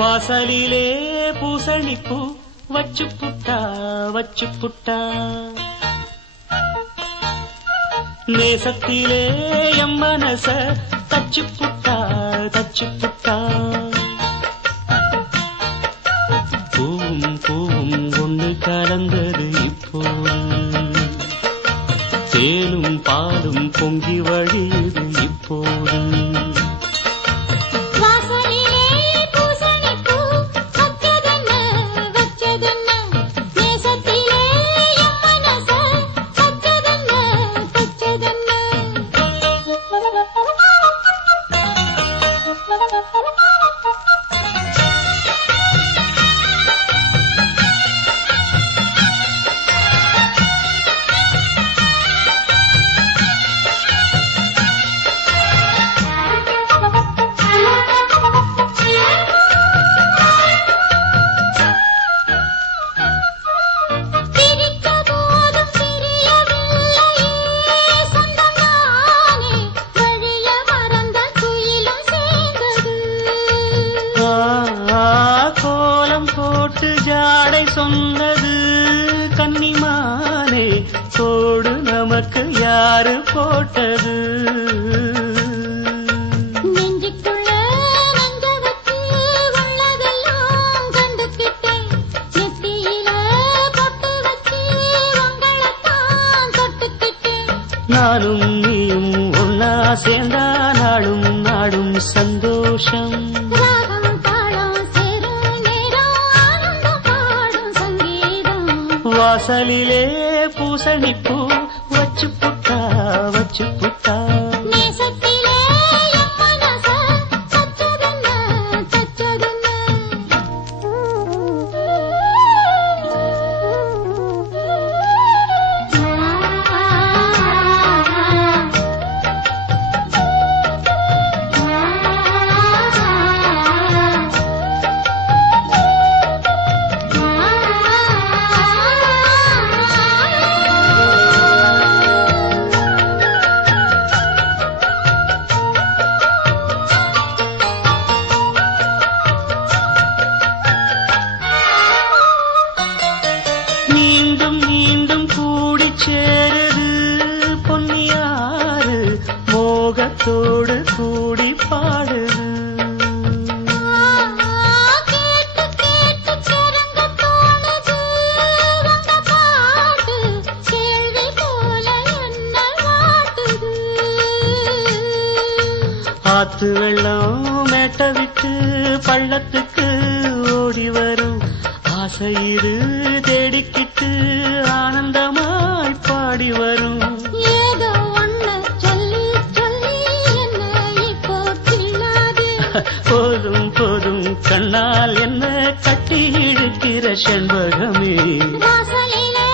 வாசலிலே பூசணிப்பூ வச்சு புட்டா நேசத்திலே எம் மனச தச்சு புட்டா பூவும் ஒண்ணு கலந்தது இப்போது தேனும் பாலும் பொங்கி வழியுது இப்போது ஜாடை சொன்னது கன்னிமானே கோடு நமக்கு யாரு போட்டது நெஞ்சுக்குள்ள நெஞ்ச வச்சு உள்ளதெல்லாம் கண்டுக்கிட்டேன் நெத்தியில பொட்டு வச்சு உங்களைத்தான் தொட்டுக்கிட்டேன் நானும் நீயும் ஒன்னா சேர்ந்தா நாடும் சந்தோஷம் வாசலிலே பூசணிப்பூ வச்சு புட்டா நேசத்திலே என் மனச தச்சதென்ன மீண்டும் கூடி சேருது பொன்னியாறு மோகத்தோடு கூடி பாடுது கேட்டு கிறங்க தோணுது உங்க பாட்டு கேள்வி போல என்ன வாட்டுது ஆத்து வெள்ளம் மேட்ட விட்டு பள்ளத்துக்கு ஓடி வரும் ஆசையிரு தேடிக்கிட்டு ஆனந்தமாய் பாடி வரும் ஏதோ ஒண்ணு சொல்லி என்ன இப்போ கிள்ளாது போதும் கண்ணால் என்ன கட்டி இழுக்கிற செண்பகமே வாசலிலே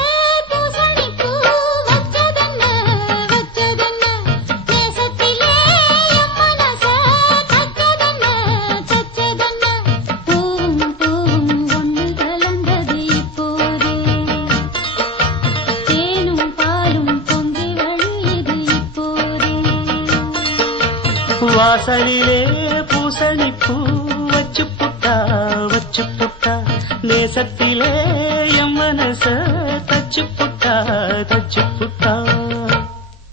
பூசணிப்பூ வச்சதென்ன நேசத்திலே என் மனச தச்சதென்ன பூவும் ஒண்ணு கலந்தது இப்போது தேனும் பாலும் பொங்கி வழியுது இப்போது வாசலிலே பூசணிப்பூ வச்சு புட்டா நேசத்திலே எம் மனச தச்சு புட்டா